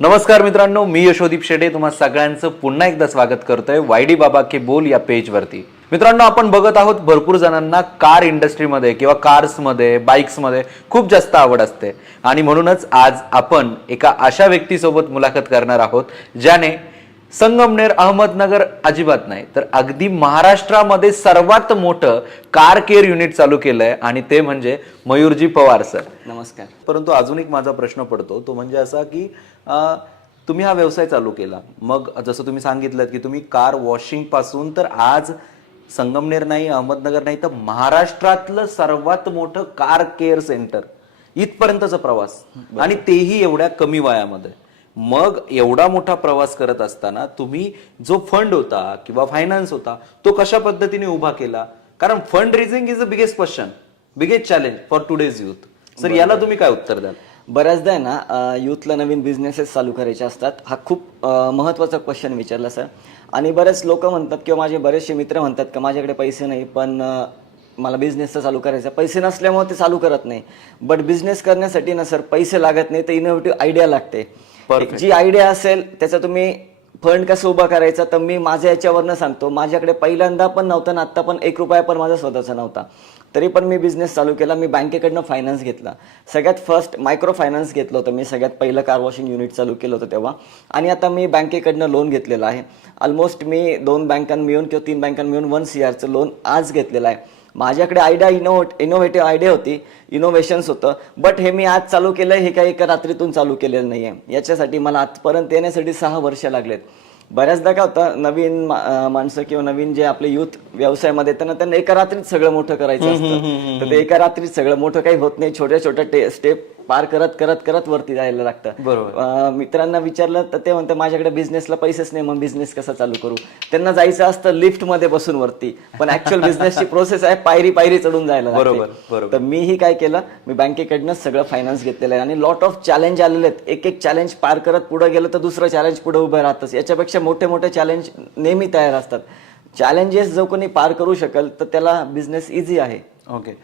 नमस्कार मित्रांनो मी यशोदीप शेडे. तुम्हा सगळ्यांचं पुन्हा एकदा स्वागत करतोय वायडी बाबा के बोल या पेजवरती. मित्रांनो आपण बघत आहोत भरपूर जणांना कार इंडस्ट्रीमध्ये किंवा कार्समध्ये बाईक्समध्ये खूप जास्त आवड असते. आणि म्हणूनच आज आपण एका अशा व्यक्तीसोबत मुलाखत करणार आहोत ज्याने संगमनेर अहमदनगर अजिबात नाही. तर अगदी महाराष्ट्रामध्ये सर्वात मोठं कार केअर युनिट चालू केलंय आणि ते म्हणजे मयूरजी पवार सर नमस्कार. परंतु अजून एक माझा प्रश्न पडतो. तो म्हणजे असा की अं, तुम्ही हा व्यवसाय चालू केला. मग जसं तुम्ही सांगितलं की तुम्ही कार वॉशिंगपासून तर आज संगमनेर नाही अहमदनगर नाही तर महाराष्ट्रातलं सर्वात मोठं कार केअर सेंटर इथपर्यंतचा प्रवास. आणि तेही एवढ्या कमी वयामध्ये. मग एवढा मोठा प्रवास करत असताना तुम्ही जो फंड होता किंवा फायनान्स होता तो कशा पद्धतीने उभा केला? कारण fund raising is a biggest question biggest challenge for today's youth sir याला तुम्ही काय उत्तर द्याल? बऱ्याचदा आहे ना यूथला नवीन बिझनेसेस चालू करायचे असतात. हा खूप महत्त्वाचा क्वेश्चन विचारला सर आणि बरेच लोक म्हणतात किंवा माझे बरेचसे मित्र म्हणतात की माझ्याकडे पैसे नाही पण मला बिझनेस चालू करायचा आहे. पैसे नसल्यामुळे ते चालू करत नाही. बट बिझनेस करण्यासाठी ना सर पैसे लागत नाही तर इनोव्हेटिव्ह आयडिया लागते. Perfect. जी आयडिया असेल त्याचा तुम्ही फंड कसं उभा करायचा तर मी माझ्या याच्यावरनं सांगतो. माझ्याकडे पहिल्यांदा पण नव्हता आणि आत्ता पण एक रुपया पण माझा स्वतःचा नव्हता. तरी पण मी बिझनेस चालू केला. मी बँकेकडनं फायनान्स घेतला. सगळ्यात फर्स्ट मायक्रो फायनान्स घेतलं होतं मी. सगळ्यात पहिलं कार वॉशिंग युनिट चालू केलं होतं तेव्हा. आणि आता मी बँकेकडनं लोन घेतलेलं आहे. ऑलमोस्ट मी दोन बँकां मिळून किंवा तीन बँकां मिळून वन सी आरचं लोन आज घेतलेलं आहे. माझ्याकडे आयडिया इनोव्हेट इनोव्हेटिव्ह आयडिया होती इनोव्हेशन्स होतं. बट हे मी आज चालू केलं हे काही एका रात्रीतून चालू केलेलं नाही आहे याच्यासाठी मला आजपर्यंत येण्यासाठी सहा वर्ष लागलेत. बऱ्याचदा काय होतं नवीन माणसं किंवा नवीन जे आपले युथ व्यवसायामध्ये येतात ना त्यांना एका रात्रीत सगळं मोठं करायचं असतं. तर ते एका रात्रीत सगळं मोठं काही होत नाही छोट्या छोट्या स्टेप पार करत करत करत वरती जायला लागतं. बरोबर. अं, मित्रांना विचारलं तर ते म्हणतात माझ्याकडे बिझनेसला पैसेच नाही मग बिझनेस कसा चालू करू? त्यांना जायचं असतं लिफ्टमध्ये बसून वरती. पण ऍक्च्युअल बिझनेसची प्रोसेस आहे पायरी पायरी चढून जायला लागते. बरोबर, बरोबर. तर मीही काय केलं मी बँकेकडनं सगळं फायनान्स घेतलेलं आहे आणि लॉट ऑफ चॅलेंज आलेले आहेत. एक एक चॅलेंज पार करत पुढे गेलं तर दुसरं चॅलेंज पुढे उभं राहतच. याच्यापेक्षा मोठे मोठे चॅलेंज नेहमी तयार असतात. चॅलेंजेस जो कोणी पार करू शकेल तर त्याला बिझनेस इझी आहे. ओके